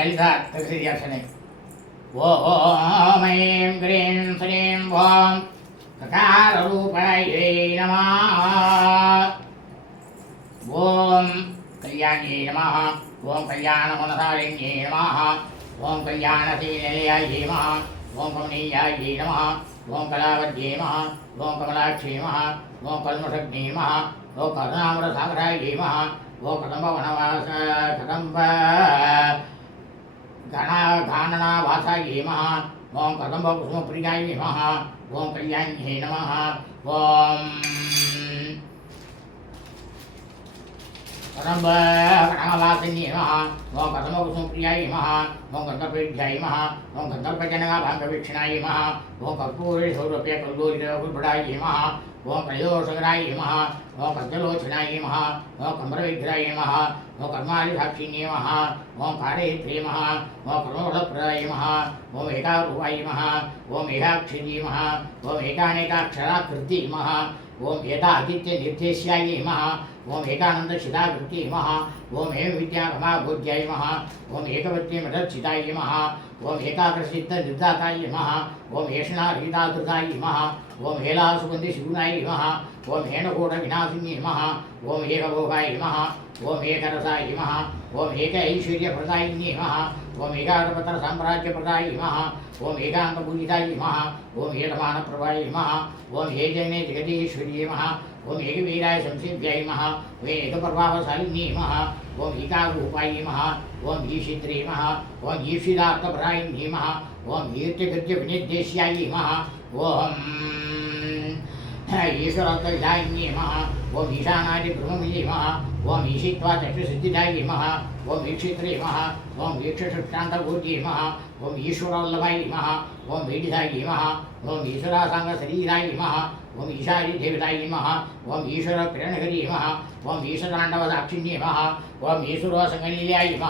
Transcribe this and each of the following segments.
Saritha திருசரியாசனை. Om I'm cream ஸ்ரீம் ஓம் ககாரூபாயை நம. ஓம் கல்யாணியை நம. ஓம் கல்யாண குணசாலிங்யை நம. ஓம் கல்யாண சீநிலையாயை நம. ஓம் கமனீயாயை நம. ஓம் கலாவத்யை நம. ஓம் கமலாட்சி நம. ஓம் கல்முஷக்னி நம. ஓம் கருணாமர சாகராயை நம. ஓம் கடம்ப வனவாச கடம்ப घानना वासायै नमः ॐ कदम्बकुसुमप्रियायै नमः ॐ कल्याण्यै नमः ॐ कदम्ब गणवासिन्यै नमः ॐ कदम्बकुसुमप्रियायै नमः ॐ गन्धर्पेभ्याय नमः ॐ गन्धर्पजनगाभाङ्गवीक्षणाय नमः ॐ कर्पूरे सौरभ्य कल्लोलितकुल्भडाय नमः ॐ कलयोषगराय नमः ॐ कञ्चलोचनाय नमः ॐ कम्बरविग्रहाय नमः ॐ कर्मादिसाक्षिण्ये नमः ॐ कारयित्रे नमः ॐ कर्मफलप्रदाय नमः ॐ एकारूपाय नमः ॐ एकाक्षरी नमः ॐ एकानेकाक्षराकृति नमः ॐ एता आदित्यनिर्देश्याय नमः ॐ एकानन्दशिताकृति नमः ॐ एव विद्यागमाभोज्याय नमः ॐ एकवत्यमदर्चिताय नमः ॐ एकाग्रसिद्धनिर्दाताय नमः ॐ एषणारीताधृताय नमः ॐ हेलासुगन्धिशिवनाय नमः ॐ हेणकोटविनाशिन्ये नमः ॐ एकभोगाय नमः ॐ एकरसाय नमः ॐ एक ऐश्वर्यप्रदायिन्ये नमः ॐ एकादपत्रसाम्राज्यप्रदाय नमः ॐ एकान्तपूजिताय नमः ॐ एतमानप्रभाय नमः ॐ एकजने जगदीश्वर्ये नमः ॐ एकवीराय संसिद्ध्याय नमः ॐ एकप्रभावशालिन्ये नमः ॐ एकारूपाय नमः ॐ ईशित्रे नमः ॐ ईशिदार्थपरायिन्ये ఈశ్వరాంతర్ధాయి నమః ఓం ఈశానాది బ్రహ్మమిది నమః ఓం ఈశిత్వా చక్షుసిద్ధిదాయి నమః ఓం వీక్షిత్రే నమః ఓం వీక్షసుష్టాంతభూతి నమః ఓం ఈశ్వరోల్లభాయి నమః ఓం వేడిదాయి నమః ఓం ఈశ్వరాసాంగ శరీరాయి నమః ఓం ఈశాది దేవదాయి నమః ఓం ఈశ్వర ప్రేరణహరి ओम ईशतांडव साक्षिण्ये नम ओम ईशुरो संगलीलाय नम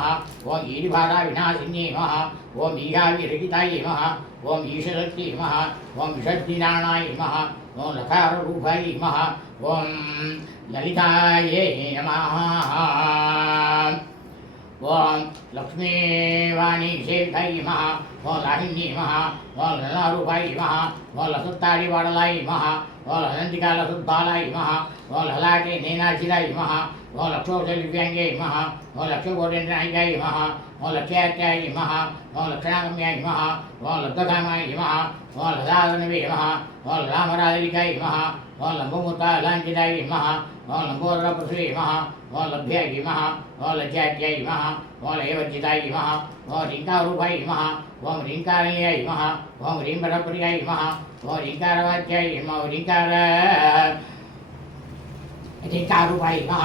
ओम ईरिभारा विनाशिन्ये नम ओम ईहाविरहिताय नम ओम ईशशक्ति नम ओम विषद्दिनाणाय नम ओम लकाररूपाय नम ओम ललिताय नमः। ఓం లక్ష్మీవాణి శేఖరి మహ ఓ లాహిణి మహ ఓ లలారూపాయి మహ ఓ లసుత్తాడి వాడలాయి మహ నందికాల లనందికాల మహా మహ ఓ లలాటి నేనాచిలాయి మహ ఓ లక్షోదరి దివ్యాంగే మహ ఓ లక్షకోటేంద్రాయిగాయి మహ ఓ లక్ష్యాత్యాయి మహ ఓ లక్షణాగమ్యాయి మహ ఓ లబ్ధకామాయి మహ ఓ లదాదనవే మహ ఓ లరామరాదరికాయి మహ ఓం లంబుముతాలాంఛితాయ విమహ ఓం లంబోదరపుశ్రీ విమహ ఓం లభ్యాయ విమహ ఓం లజ్జాఖ్యాయ విమహ ఓం లయవర్జితాయ విమహ ఓం రీంకారూపాయ విమహ ఓం రీంకారణీయాయ విమహ ఓం రీంబరప్రియాయ విమహ ఓం రీంకారవాచ్యాయ విమహ రీంకార రీంకారూపాయ విమహ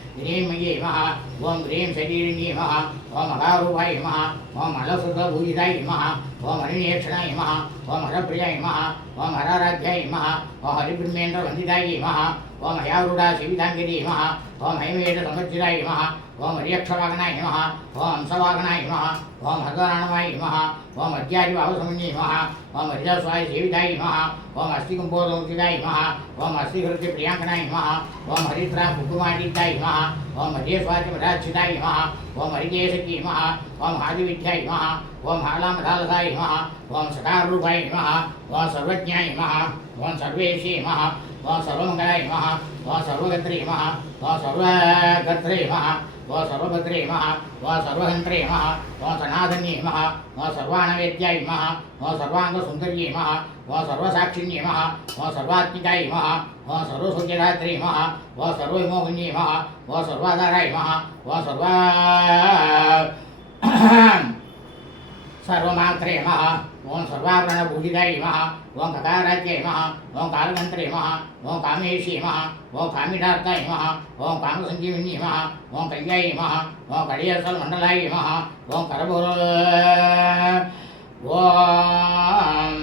ॐ ह्रीमये नमः ॐ ह्रीं शरीरिण्ये नमः ॐ महारूपाय नमः ॐ अलसुतभूजिताय नमः ॐ हरिणेक्षणाय नमः ॐ हरप्रियाय नमः ॐ हराराध्याय नमः ॐ हरिब्रह्मेन्द्रवन्दिताय नमः ॐ हयारूढा शिविताङ्गिरी नमः ॐ हैमवेदसंवत्सिराय नमः ఓం హరియక్షరాగణాయ నమ ఓం అంశవాగణాయ నమ ఓం హర్దనాణమాయ నమ ఓం అధ్యాయ భావసముని నమ ఓం హరిదాస్వాయ సేవితాయ నమ ఓం అస్థి కుంభోదౌతిదాయ నమ ఓం అస్థి హృతి ప్రియాంకనాయ నమ ఓం హరిద్రా కుకుమాడితాయ నమ ఓం హరిస్వాతి మరాక్షితాయ నమ ఓం హరిదేశకి నమ ఓం ఆదివిద్యాయ నమ ఓం హాళామధాలసాయ నమ ఓం సకారూపాయ నమ ఓం సర్వజ్ఞాయ నమ ఓం సర్వేశీ నమ ఓం సర్వమంగళాయ నమ ఓం సర్వగత్రే నమ ఓం సర్వగత్రే నమ ஓ சர்வபத்ரே இமஹ ஓ சர்வஹந்திரே இமஹ ஓ சனாதன்யே இமஹ ஓ சர்வாணவேத்யா இமஹ ஓ சர்வாங்கசுந்தர்யே இமஹ ஓ சர்வசாட்சிண்யே இமஹ ஓ சர்வாத்மிகா இமஹ ஓ சர்வசூரியராத்திரே இமஹ ஓ சர்வவிமோகின்யே இமஹ ஓ சர்வாதாரா இமஹ ஓ சர்வா సర్వమాత్రే నమ ఓం సర్వాభరణభూషితాయ నమ ఓం కకారాజ్య నమ ఓం కాలగంత్రే నమ ఓం కామేశీ నమ ఓం కామిడార్థాయ నమ ఓం కామసంజీవిని నమ ఓం కళ్యాయ నమ ఓం కడియసల్ మండలాయ నమ ఓం కరభూర ఓం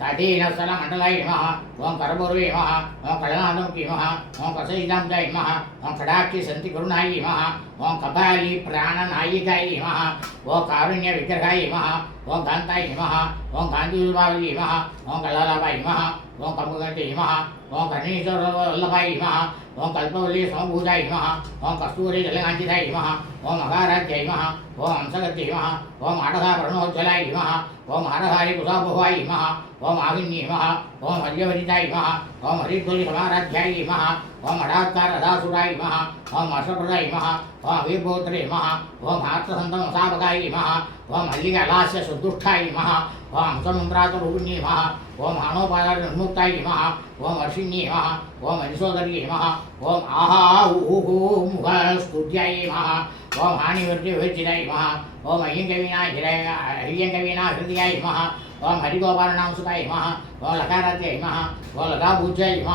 కఠినసల మండలాయ నమ ஓம் பரமுருவே மகா ஓம் கடலானோக்கி மகா ஓம் கசைதாந்தாய் மகா ஓம் கடாட்சி சந்தி குருநாயி மகா ஓம் கபாலி பிராணநாயிகாயி மகா ஓம் காருண்ய விக்கிரகாயி மகா ஓம் காந்தாயி மகா ஓம் காந்தி மகா ஓம் கலாலாபாயி மகா ஓங்கமுகட்டி இமஹ ஓம் கணேஸ்வர வல்லபாய் இமஹ ஓம் கல்பவல்லி சோம்பூஜா இமஹ ஓம் கஸ்தூரி ஜலகாஞ்சிதாய் இமஹ ஓம் மகாராஜ்ய இமஹ ஓம் அம்சகத்தி இமஹ ஓம் ஆடகா பிரணோஜலாய் இமஹ ஓம் ஆடகாரி குசாபுவாய் இமஹ ஓம் ஆகினி இமஹ ஓம் ஹரியவரிதாய் இமஹ ஓம் ஹரித்வரி சமாராத்யாய் இமஹ ஓம் அடாத்கார ரதாசுராய் இமஹ ஓம் அஷபிரதாய் இமஹ ஓம் வீபோத்ரி இமஹ ஓம் ஆர்த்தசந்தம் சாபகாய் இமஹ ஓம் மல்லிகலாசிய சுத்துஷ்டாய் இமஹ ఓం హంసముంద్రాత రూపిణ్యే నమ ఓం హనోపాదారి ఉన్ముక్తాయ నమ ఓం వర్షిణ్యే నమ ఓం హరిశోదర్యే నమ ఓం ఆహా ఊహూ ముఖ స్తుత్యాయ నమ ఓం హానివృత్తి విచిరాయ నమ ఓం అయ్యంకవీనా హిరాయ అయ్యంకవీనా హృదయాయ నమ ఓం హరిగోపాలనాం సుతాయ నమ ఓం లకారాత్యాయ నమ ఓం లకాభూజ్యాయ నమ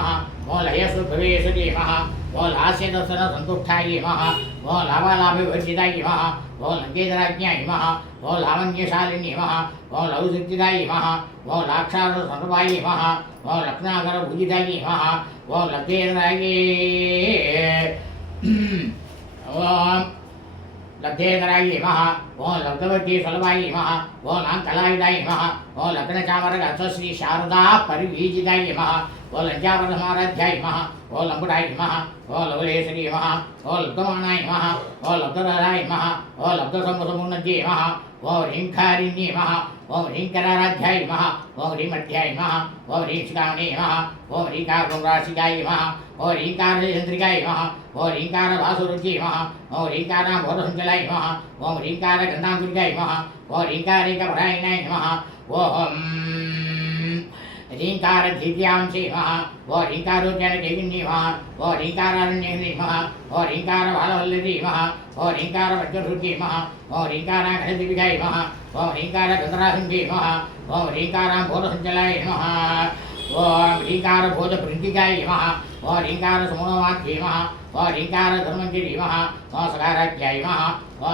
ఓం లయస్వభవేశ్వరి నమ ఓం లాస్యదర్శన సంతుష్టాయ నమ ఓం లాభాలాభివర్జితాయ నమ ఓం లంకేతరాజ్ఞాయ నమ ఓం లావణ్యశాలిని మహ ఓం లఘుశక్తిదాయ మహ ఓం లాక్షార సంరూపాయ మహ ఓం లక్ష్మాకర భుజితాయ మహ ఓం లక్ష్మీరాయే ఓం లబ్ధేకరాయ మహ ఓం లబ్ధవతి సులభాయ మహ ఓం లాంకలాయుధాయ మహ ఓం లగ్నచామర అశ్వశ్రీ శారదా పరివీజితాయ మహ ఓం లంచాపర సమారాధ్యాయ మహ ఓం లంబుడాయ మహ ఓం లవలేశ్వరీ మహ ఓం లబ్ధమానాయ మహ ఓం లబ్ధరాయ మహ ఓం హ్రీంకారిణ్యే నమ ఓం హ్రీంకరాధ్యాయ నమ ఓం హ్రీమధ్యాయ నమ ఓం హ్రీంషికామణే నమ ఓం హ్రీకారురాశికాయ నమ ఓం హ్రీంకారచంద్రికాయ నమ ఓం హ్రీంకారభాసురుజ్యే నమ ఓం హ్రీంకారభోధసంచలాయ నమ ఓం హ్రీంకారగంధాంకురికాయ నమ ఓం హ్రీంకారేకపరాయణాయ నమ ఓం హ్రీంకారధీర్యాంశే నమ ఓ రీంకారు దేవి ఓ రీంకారారుణ్యం ఓ రీంకార బాలవల్లి నీమ ఓ రీంకార వజ్రహృద్ీమ ఓ రీంకార ఓ రీంకార గంధరాహుండీమ ఓ రీంకారాం భూలహుంజలాయ ఓ రీంకార భోజ బృంగిగాయ ఓ రీంకార సుమోవాక్యే ఓ రీంకార ధర్మంగిరి ఓ సకారాధ్యాయ ఓ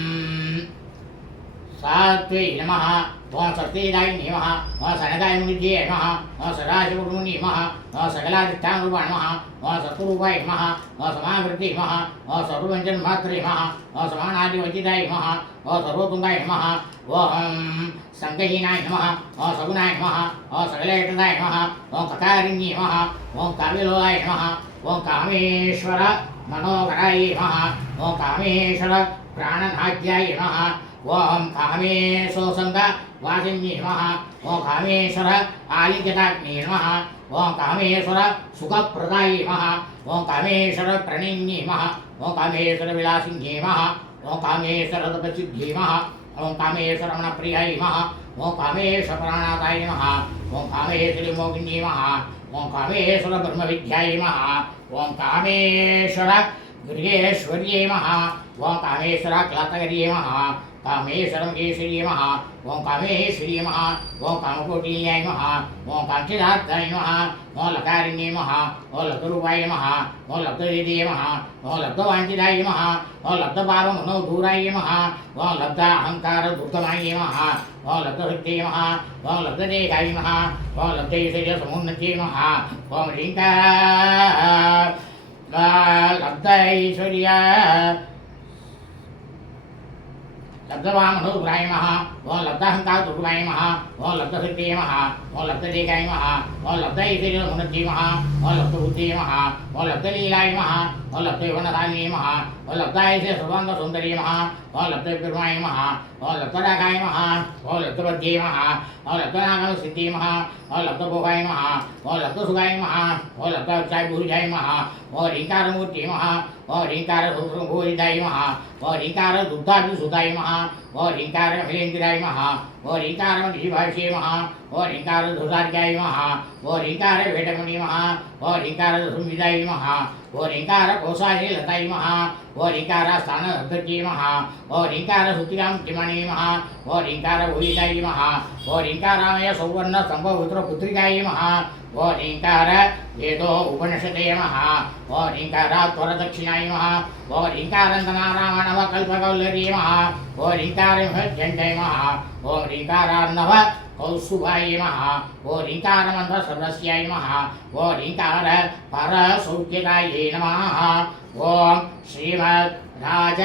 సాత్వై నమ. ఓం సత్యేదాయ నమ. ఓం సనదాయ మునిధ్యే నమ. ఓం సదాశివుడు నమ. ఓం సకలాధిష్టానరూప నమ. ఓం సత్వరూపాయ నమ. ఓం సమాకృతి నమ. ఓం సర్వవంచన్ మాత్రే నమ. ఓం సమానాది వచితాయ నమ. ఓం సర్వతుంగాయ నమ. ఓం సంగహీనాయ నమ. ఓం సగుణాయ నమ. ఓం సకలేటదాయ నమ. ఓం కకారిణ్యే నమ. ఓం కావ్యలోలాయ నమ. ఓం కామేశ్వర మనోహరాయ నమ. ఓం కామేశ్వర प्राणनाट्याय नमः कामेशो कामेशोसन्द वासिन्ये नमः ओम कामेश्वर आलिंगताग्नि नमः ओम कामेश्वर सुखप्रदाय नमः ओम कामेश्वर प्रणिन्ये नमः ओम कामेश्वर विलासिन्ये नमः ओम कामेश्वर तपसिद्धे नमः ओम कामेश्वर रमणप्रियाय नमः ओम कामेश्वर प्राणादाय नमः ओम कामेश्वर मोगिन्ये नमः ओम कामेश्वर ब्रह्मविद्याय नमः ओम कामेश्वर गृहेश्वर्ये नमः ओं कामेश्वर क्लतगरी महा कामेश्वर केसरी महा ओं कामेश्वरी महा ओं कामकोटिन्याय महा ओं कांक्षिधाताय महा ओं लकारिण्य महा ओं लकरूपाय महा ओं लकदेदे महा ओं लब्धवांचिदाय महा ओं लब्धपाप मनोधूराय महा ओं लब्धाहंकार दुर्गमाय महा ओं लब्धहृत्ये महा ओं लब्धदेहाय महा ओं लब्धैश्वर्य समुन्नत्ये महा ओं लिङ्का लब्धैश्वर्या लब्धवामनुग्राय नमः ओम लब्धहंतादुग्राय नमः ओम लब्धसिद्धे नमः ओम वो नमः वो लब्धैश्वर्यगुणज्ञे नमः ओम लब्धबुद्धे नमः ओम लब्धलीलाय नमः ओम लब्धयौवनधान्ये वो ओम वो नमः वो लब्धविक्रमाय वो ओम लब्धरागाय नमः ओम लब्धपद्ये नमः ओम लब्धनागसिद्धे नमः ओम लब्धभोगाय नमः ఓంకార మహా మహ ఓంకార దుగ్ధాభిసుదాయ మహా ఓంకార ఫలేంద్రాయ మహా ఓంకార దీభాషే మహా ह्रीङ्कारमणिभाष्ये नमः ॐ ह्रीङ्कारधुधार्याय नमः ॐ ह्रीङ्कारभेटमुनि नमः ॐ ह्रीङ्कारसंविदाय नमः ॐ ह्रीङ्कारकोशाय लताय नमः ॐ ह्रीङ्कारस्थानगत्ये नमः ॐ ह्रीङ्कारसुतिकां किमणि नमः ॐ ह्रीङ्कारभूयिताय नमः ॐ ह्रीङ्कारामय सौवर्णस्तम्भपुत्रपुत्रिकाय नमः ॐ ह्रीङ्कार वेदो उपनिषते नमः ॐ ह्रीङ्कारात्वरदक्षिणाय नमः ॐ ह्रीङ्कारन्दनारामणवकल्पकौलर्ये नमः ॐ ह्रीङ्कारमहज्जण्डय नमः ॐ ह्रीङ्कारार्णव कौसुभाय नमः ॐ ह्रीङ्कारमन्त्रसर्वस्याय नमः ॐ ह्रीङ्कार परसौख्यदायै नमः ॐ श्रीमद् राज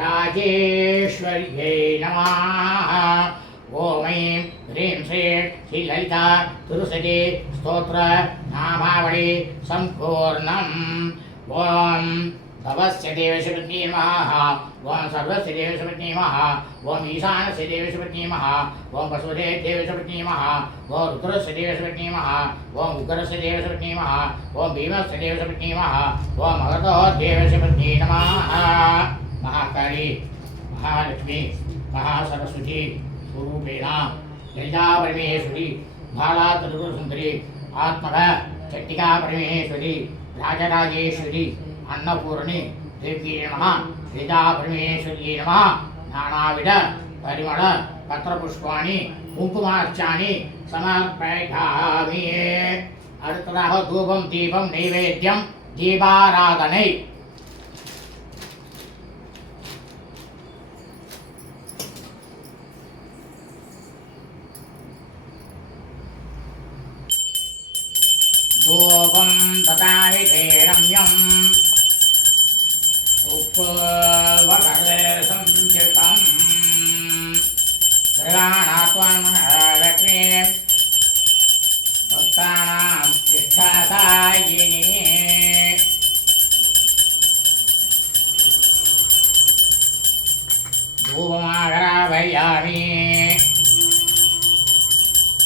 राजेश्वर्यै नमः ॐ ऐं ह्रीं श्रीं श्रीललिता तुलसति स्तोत्र नामावळि सम्पूर्णम् ॐ भवस्य देवस्य पत्नी नमः ॐ सर्वस्य देवस्य पत्नी नमः ॐ ईशानस्य देवस्य पत्नी नमः ॐ वसुधे देवस्य पत्नी नमः ॐ रुद्रस्य देवस्य पत्नी नमः ॐ उग्रस्य देवस्य पत्नी नमः ॐ भीमस्य देवस्य पत्नी नमः ॐ मगधो देवस्य पत्नी नमः महाकाली, महालक्ष्मी, महासरस्वती, स्वरूपेण, ललितापरमेश्वरी भालातनुसुन्दरी आत्मक चट्टिकापरमेश्वरी, राजराजेश्वरी अन्नपूर्णि देव्यै नमः श्रीता परमेश्वर्यै नमः नानाविध परिमळ पत्रपुष्पाणि कुङ्कुमार्चानि समर्पयामि அடுத்ததாக தூபம் தீபம் நைவேத்தியம் தீபாராதனை धूपं ददामि ते रम्यम् உப்புவகதேசஞ்சிதம் கிரகாணாத்வன்மகாலக்ஷ்மி பக்தானாம் இஷ்டதாயினி தூபமாகராபயாமி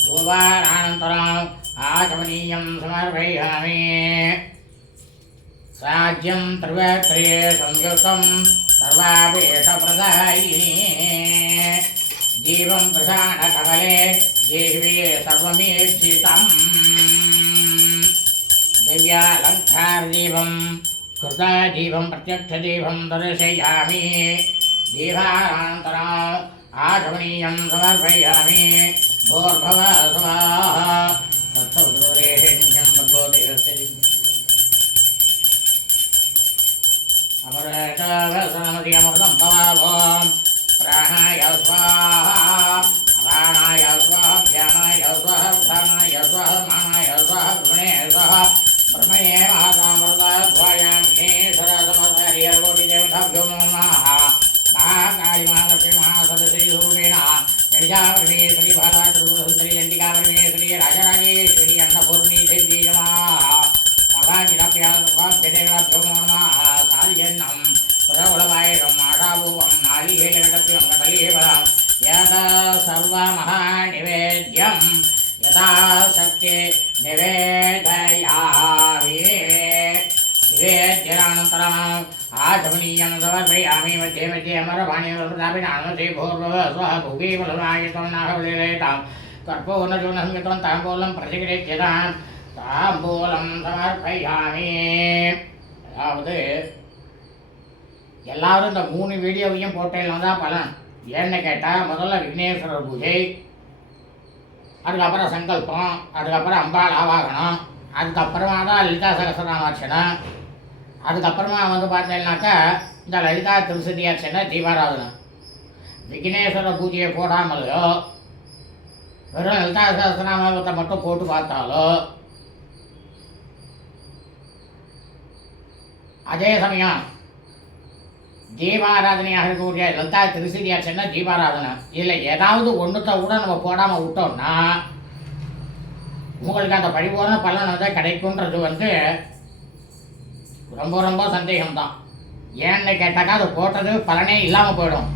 தூபானந்தரம் ஆச்சமனீயம் சமர்ப்பயாமி राज्यं त्रिवत्रे संयुतं सर्वापेशप्रदायिनी दीपं प्रधानकमले देवी सर्वमीक्षितम् दिव्यालङ्कारदीपं कृतदीपं प्रत्यक्षदीपं दर्शयामि। दीपानन्तरम् आचमनीयं समर्पयामि। भोर्भव स्वाहा। तत्सौरेण्यं भगवो సముద్రేకామృతం భవాభో ప్రాణాయ స్వాహ ప్రాణాయ స్వాహ ధ్యానాయ స్వాహ ధ్యానాయ స్వాహ మానాయ స్వాహ గుణే స్వాహ బ్రహ్మయే మహాసామృతాధ్వాయాన్ని సరసమసార్యోటిదేవతాభ్యో నమః మహాకాళి మహాలక్ష్మి మహాసరస్వీ స్వరూపేణ గణిజాపరమేశ్వరి భారాచంద్రీ చండికాపరమేశ్వరి రాజరాజేశ్వరి అన్నపూర్ణీ దేవీ నమః సభాజిరప్యాభ్యదేవతాభ్యో నమః யத சர்வமகாநிவேத்யம் யதா சக்தி நிவேதயாமி निवेद्यानन्तरम् आचमनीयं समर्पयामि मध्ये मध्ये अमरवाणि प्रदापिनामसे भूर्भव स्वः भुगे बलवायतं नाहवलेतां कर्पूर्णचूर्णसंयुतं ताम्बूलं प्रतिगृह्यतां தாம்பூலம் சமர்ப்பயாமி அதாவது எல்லாரும் இந்த மூணு வீடியோவையும் போட்டேன்னா தான் பலன் ஏன்னு கேட்டால் முதல்ல விக்னேஸ்வரர் பூஜை அதுக்கப்புறம் சங்கல்பம் அதுக்கப்புறம் அம்பாள் ஆவாகனம் அதுக்கப்புறமா தான் லலிதா சகசரநாமார்ச்சனை அதுக்கப்புறமா வந்து பார்த்தீங்கன்னாக்கா இந்த லலிதா திருசதியார்ச்சனை அர்ச்சனை விக்னேஸ்வர பூஜையை போடாமலையோ வெறும் லலிதா சகசரநாமத்தை மட்டும் போட்டு பார்த்தாலோ அதே சமயம் தீபாராதனையாக இருக்கக்கூடிய லலிதா திருசதி தீபாராதனை இதில் ஏதாவது ஒன்றுத்த கூட நம்ம போடாமல் விட்டோம்னா உங்களுக்கு அந்த பரிபூர்ண பலன் வந்து கிடைக்குன்றது வந்து ரொம்ப ரொம்ப சந்தேகம்தான். ஏன்னு கேட்டாக்கா அது போட்டது பலனே இல்லாமல் போயிடும்.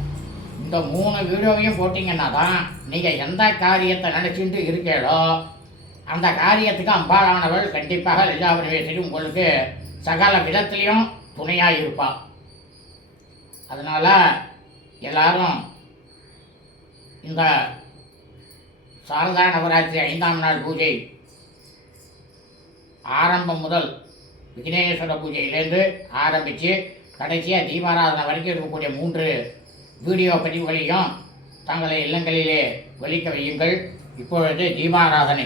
இந்த மூணு வீடியோவையும் போட்டிங்கன்னா தான் நீங்கள் எந்த காரியத்தை நினச்சிட்டு இருக்கீங்களோ அந்த காரியத்துக்கு அம்பாலானவள் கண்டிப்பாக லலிதாபுரவேசரி உங்களுக்கு சகல விதத்துலேயும் துணையாக இருப்பாள் அதனால் எல்லாரும் இந்த சாரதா நவராத்திரி ஐந்தாம் நாள் பூஜை ஆரம்பம் முதல் விக்னேஸ்வர பூஜையிலேருந்து ஆரம்பித்து கடைசியாக தீபாராதனை வரைக்கும் இருக்கக்கூடிய மூன்று வீடியோ பதிவுகளையும் தங்களை இல்லங்களிலே ஒலிக்க வையுங்கள். இப்பொழுது தீபாராதனை.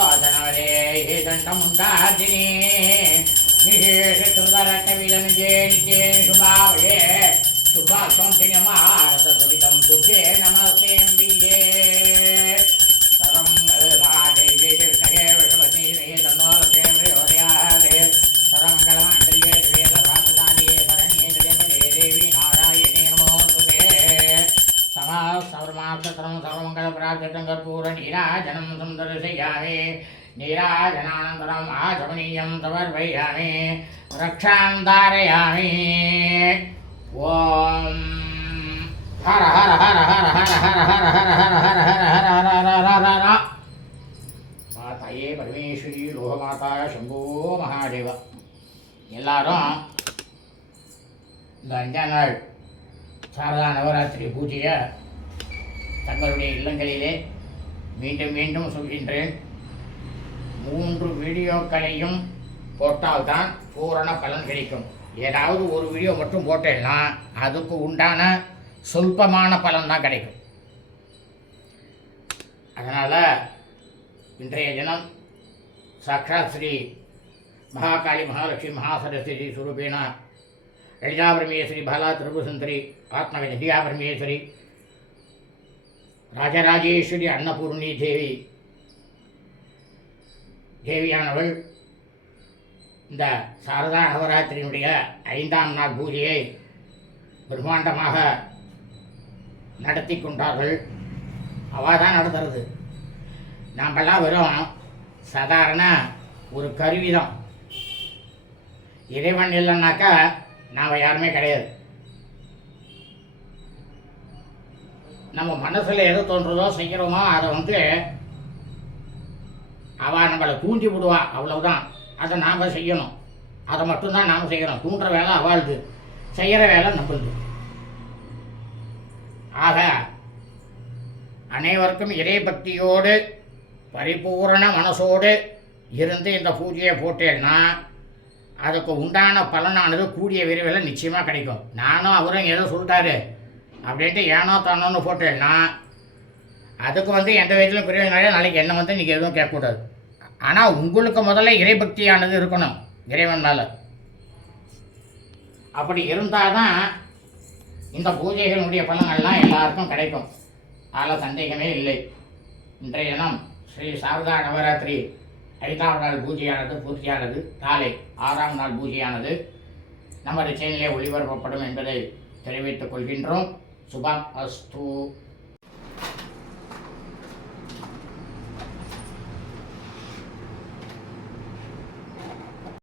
దండముందాదిని నిహేషుభావయే శుభాసంతిమారతదురితం శుభే నమసేంద్రియే సరం సరం కళమాండ్రియే వేద భారతానియే శరణ్యే జగమనే దేవి నారాయణే నమోస్తుతే సమాసర్మాక్షత్రం సర్వమంగళ ప్రార్థితం కర్పూర నీరాజనం సందర్శయామి நீராஜனானந்தனம் ஆசமனீயம் சமர்ப்பயாமி ரக்ஷாந்தாரயாமி ஓம் ஹர ஹர ஹர ஹர ஹர ஹர ஹர ஹர ஹர ஹர ஹர ஹர ஹர ஹர ஹர ஹர மாதாயே பரமேஸ்வரி லோகமாதா சம்போ மகாதேவா எல்லாரும் இந்த அஞ்சாம் நாள் சாரதா நவராத்திரி பூஜையை தங்களுடைய இல்லங்களிலே மீண்டும் மீண்டும் சொல்கின்றேன் மூன்று வீடியோக்களையும் போட்டால்தான் பூரண பலன் கிடைக்கும். ஏதாவது ஒரு வீடியோ மட்டும் போட்டேன்னா அதுக்கு உண்டான சொல்பமான பலன் தான் கிடைக்கும். அதனால் இன்றைய தினம் சாக்ஷாத் ஸ்ரீ மகாகாளி மகாலட்சுமி மகாசரஸ்வதி சுரூபேண லலிதாபரமேஸ்வரி பாலா திருபுசுந்தரி ஆத்மக வித்யாபரமேஸ்வரி ராஜராஜேஸ்வரி அன்னபூர்ணி தேவி தேவியானவள் இந்த சாரதா நவராத்திரியினுடைய ஐந்தாம் நாள் பூஜையை பிரம்மாண்டமாக நடத்தி கொண்டார்கள். அவள் தான் நடத்துறது. நாமெல்லாம் வெறும் சாதாரண ஒரு கருவிதான். இறைவன் இல்லைன்னாக்கா நாம் யாருமே கிடையாது. நம்ம மனசில் எது தோன்றதோ செய்கிறோமோ அதை வந்து அவள் நம்மளை தூண்டி விடுவா அவ்வளவுதான். அதை நாம் செய்யணும். அதை மட்டும்தான் நாம் செய்யணும் தூண்டுற வேலை அவளுது. செய்கிற வேலை நம்மளுது. ஆக அனைவருக்கும் இறை பக்தியோடு பரிபூரண மனசோடு இருந்து இந்த பூஜையை போட்டேன்னா அதுக்கு உண்டான பலனானது கூடிய விரைவில் நிச்சயமாக கிடைக்கும். நானும் அவரும் ஏதோ சொல்லிட்டாரு. அப்படின்ட்டு ஏனோ தானோன்னு போட்டேன்னா அதுக்கு வந்து எந்த விதத்திலும் பிரயோஜனம் நாளைக்கு என்ன வந்து நீங்கள் எதுவும் கேட்கக்கூடாது. ஆனால் உங்களுக்கு முதல்ல இறைபக்தியானது இருக்கணும் இறைவன் மேலே அப்படி இருந்தால் தான் இந்த பூஜைகளுடைய பலன்கள்லாம் எல்லாருக்கும் கிடைக்கும். அதில் சந்தேகமே இல்லை. இன்றைய தினம் ஸ்ரீ சாரதா நவராத்திரி ஐந்தாம் நாள் பூஜையானது பூர்த்தியானது நாளை ஆறாம் நாள் பூஜையானது. நமது சேனலிலே ஒளிபரப்பப்படும் என்பதை தெரிவித்துக் கொள்கின்றோம். சுபம் அஸ்து.